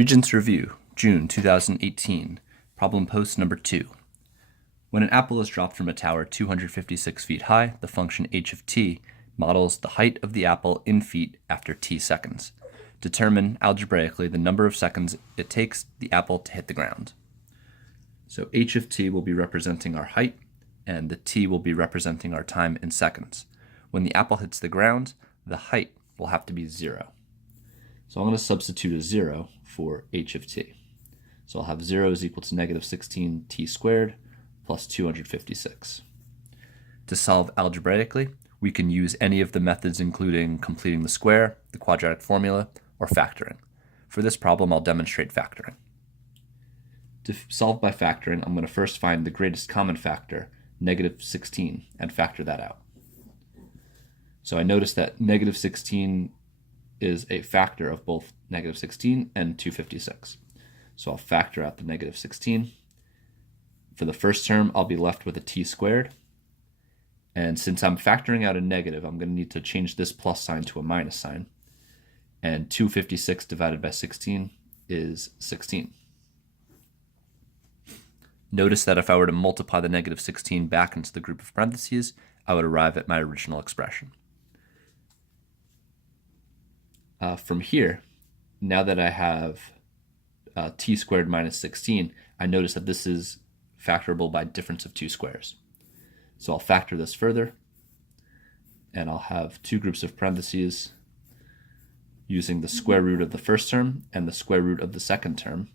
Regents Review, June 2018, Problem Post number 2. When an apple is dropped from a tower 256 feet high, the function h of t models the height of the apple in feet after t seconds. Determine algebraically the number of seconds it takes the apple to hit the ground. So h of t will be representing our height, and the t will be representing our time in seconds. When the apple hits the ground, the height will have to be 0. So I'm going to substitute a 0 for h of t. So I'll have 0 is equal to negative 16t squared plus 256. To solve algebraically, we can use any of the methods including completing the square, the quadratic formula, or factoring. For this problem, I'll demonstrate factoring. To solve by factoring, I'm going to first find the greatest common factor, negative 16, and factor that out. So I notice that negative 16 is a factor of both negative 16 and 256. So I'll factor out the negative 16. For the first term, I'll be left with a t squared. And since I'm factoring out a negative, I'm going to need to change this plus sign to a minus sign. And 256 divided by 16 is 16. Notice that if I were to multiply the negative 16 back into the group of parentheses, I would arrive at my original expression. From here, now that I have t squared minus 16, I notice that this is factorable by difference of two squares. So I'll factor this further, and I'll have two groups of parentheses using the square root of the first term and the square root of the second term,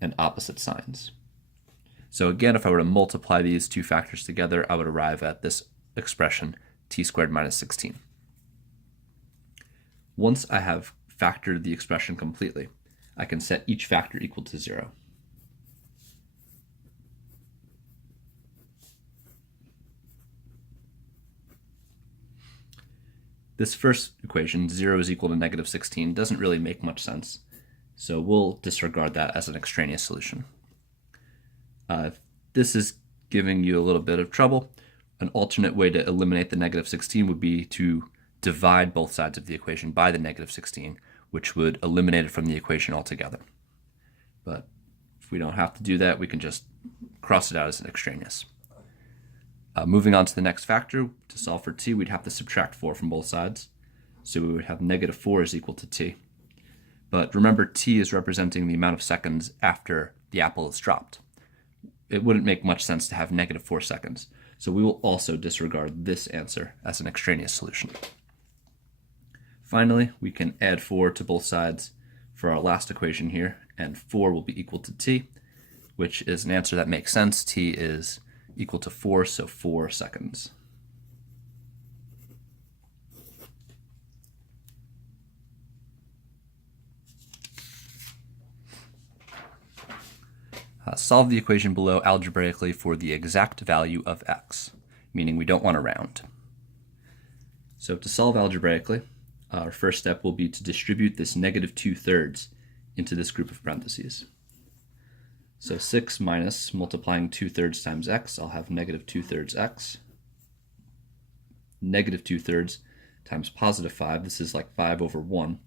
and opposite signs. So again, if I were to multiply these two factors together, I would arrive at this expression, t squared minus 16. Once I have factored the expression completely, I can set each factor equal to 0. This first equation, 0 is equal to negative 16, doesn't really make much sense, so we'll disregard that as an extraneous solution. If this is giving you a little bit of trouble, an alternate way to eliminate the negative 16 would be to divide both sides of the equation by the negative 16, which would eliminate it from the equation altogether. But if we don't have to do that, we can just cross it out as an extraneous. Moving on to the next factor, to solve for t, we'd have to subtract 4 from both sides. So we would have negative 4 is equal to t. But remember, t is representing the amount of seconds after the apple is dropped. It wouldn't make much sense to have negative 4 seconds. So we will also disregard this answer as an extraneous solution. Finally, we can add 4 to both sides for our last equation here, and 4 will be equal to t, which is an answer that makes sense. T is equal to 4, so 4 seconds. Solve the equation below algebraically for the exact value of x, meaning we don't want to round. So to solve algebraically, our first step will be to distribute this negative 2/3 into this group of parentheses. So 6 minus multiplying 2/3 times x, I'll have negative 2/3 x. Negative 2/3 times positive 5, this is like 5 over 1.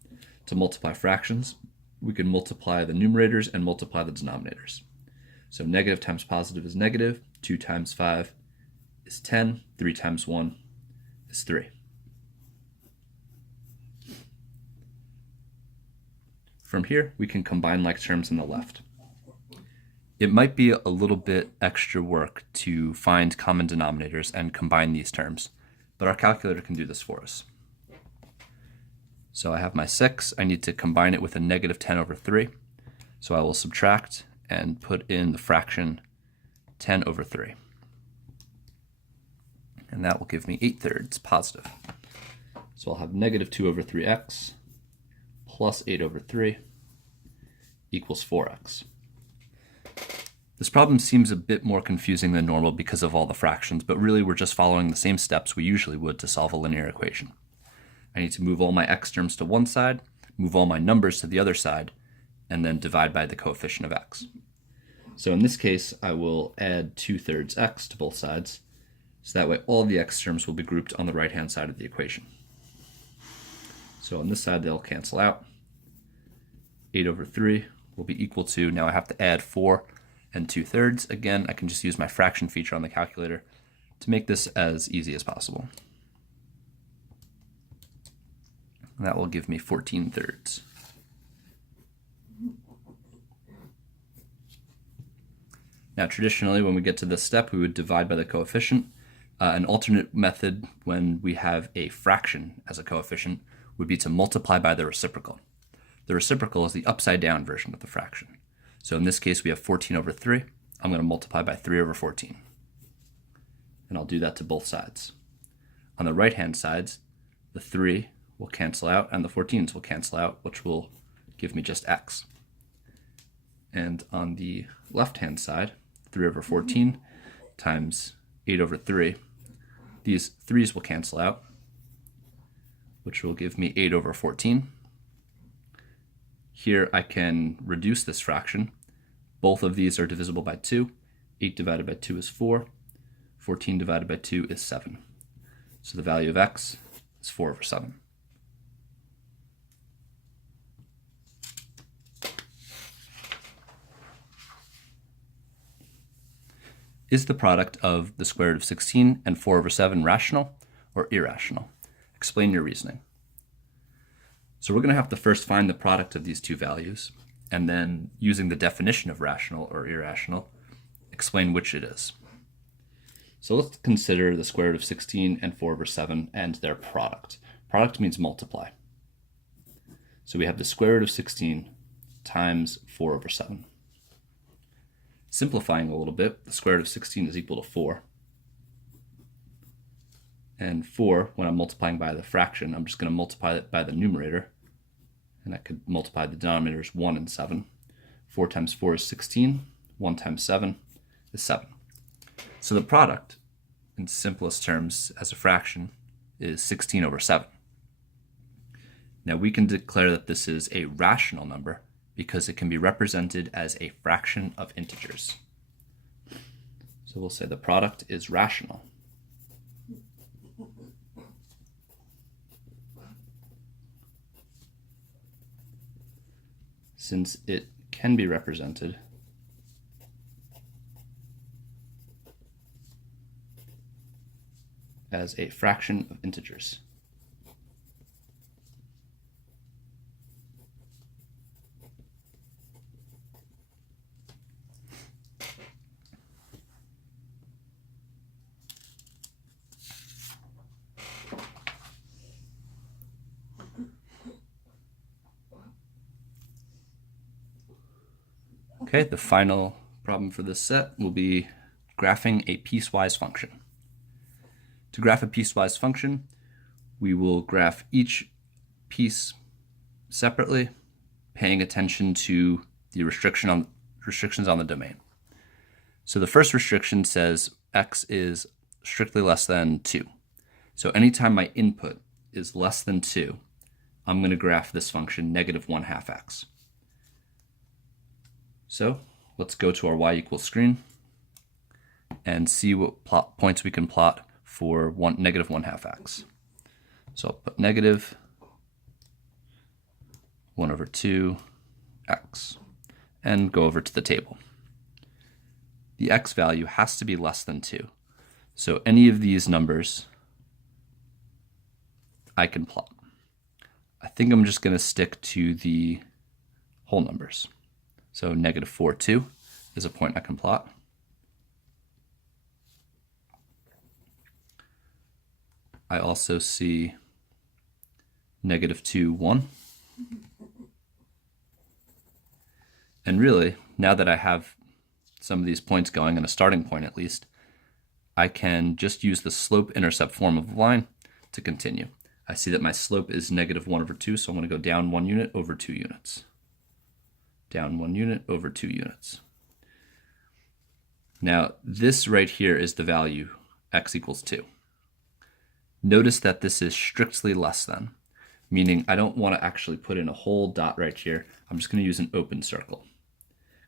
To multiply fractions, we can multiply the numerators and multiply the denominators. So negative times positive is negative, 2 times 5 is 10, 3 times 1 is 3. From here, we can combine like terms on the left. It might be a little bit extra work to find common denominators and combine these terms, but our calculator can do this for us. So I have my 6, I need to combine it with a negative 10 over 3, so I will subtract and put in the fraction 10 over 3. And that will give me 8/3 positive. So I'll have negative 2 over 3x plus 8 over 3 equals 4x. This problem seems a bit more confusing than normal because of all the fractions, but really we're just following the same steps we usually would to solve a linear equation. I need to move all my x terms to one side, move all my numbers to the other side, and then divide by the coefficient of x. So in this case, I will add 2/3 x to both sides, so that way all the x terms will be grouped on the right-hand side of the equation. So on this side, they'll cancel out. 8 over 3 will be equal to, now I have to add 4 and 2/3. Again, I can just use my fraction feature on the calculator to make this as easy as possible. And that will give me 14/3. Now, traditionally, when we get to this step, we would divide by the coefficient. An alternate method when we have a fraction as a coefficient would be to multiply by the reciprocal. The reciprocal is the upside down version of the fraction. So in this case, we have 14 over 3. I'm going to multiply by 3 over 14. And I'll do that to both sides. On the right-hand sides, the 3 will cancel out and the 14s will cancel out, which will give me just x. And on the left-hand side, 3 over 14 times 8 over 3, these 3's will cancel out, which will give me 8 over 14. Here I can reduce this fraction. Both of these are divisible by 2. 8 divided by 2 is 4. 14 divided by 2 is 7. So the value of x is 4 over 7. Is the product of the square root of 16 and 4 over 7 rational or irrational? Explain your reasoning. So we're going to have to first find the product of these two values, and then using the definition of rational or irrational, explain which it is. So let's consider the square root of 16 and 4 over 7 and their product. Product means multiply. So we have the square root of 16 times 4 over 7. Simplifying a little bit, the square root of 16 is equal to 4. And 4, when I'm multiplying by the fraction, I'm just going to multiply it by the numerator. And I could multiply the denominators 1 and 7. 4 times 4 is 16. 1 times 7 is 7. So the product, in simplest terms as a fraction, is 16 over 7. Now we can declare that this is a rational number because it can be represented as a fraction of integers. So we'll say the product is rational. Since it can be represented as a fraction of integers. Okay, the final problem for this set will be graphing a piecewise function. To graph a piecewise function, we will graph each piece separately, paying attention to the restrictions on the domain. So the first restriction says x is strictly less than 2. So anytime my input is less than 2, I'm going to graph this function -1/2 x. So let's go to our y equals screen and see what points we can plot for -1/2 x. So I'll put -1 over 2 x and go over to the table. The x value has to be less than 2. So any of these numbers I can plot. I think I'm just going to stick to the whole numbers. So -4, 2 is a point I can plot. I also see -2, 1. And really, now that I have some of these points going, and a starting point at least, I can just use the slope-intercept form of the line to continue. I see that my slope is -1 over 2, so I'm going to go down 1 unit over 2 units. Down 1 unit over 2 units. Now, this right here is the value, x equals 2. Notice that this is strictly less than, meaning I don't want to actually put in a whole dot right here. I'm just going to use an open circle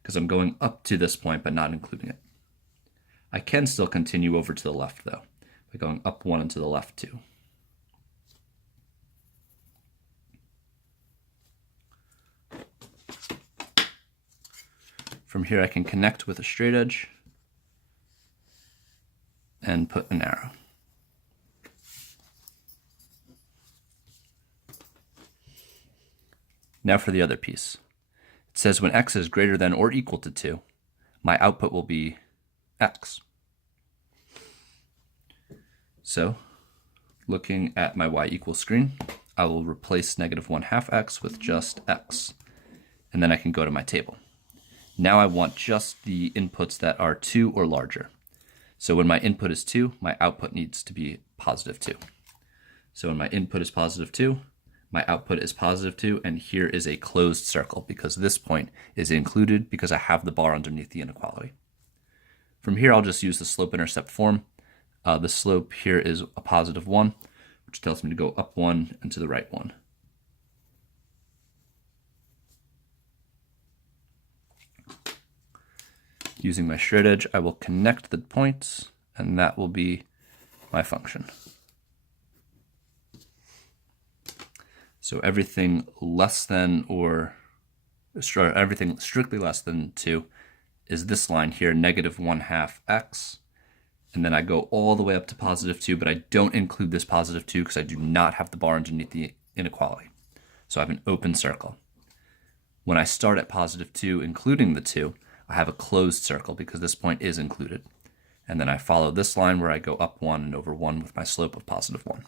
because I'm going up to this point but not including it. I can still continue over to the left though, by going up 1 and to the left 2. From here I can connect with a straight edge and put an arrow. Now for the other piece. It says when x is greater than or equal to 2, my output will be x. So, looking at my y equals screen, I will replace negative 1/2 x with just x. And then I can go to my table. Now I want just the inputs that are 2 or larger. So when my input is 2, my output needs to be positive 2. So when my input is positive 2, my output is positive 2, and here is a closed circle because this point is included because I have the bar underneath the inequality. From here, I'll just use the slope-intercept form. The slope here is a positive 1, which tells me to go up 1 and to the right 1. Using my straight edge, I will connect the points, and that will be my function. So everything less than everything strictly less than 2 is this line here, negative 1/2 x. And then I go all the way up to positive 2, but I don't include this positive 2 because I do not have the bar underneath the inequality. So I have an open circle. When I start at positive 2, including the 2, I have a closed circle because this point is included. And then I follow this line where I go up 1 and over 1 with my slope of positive 1.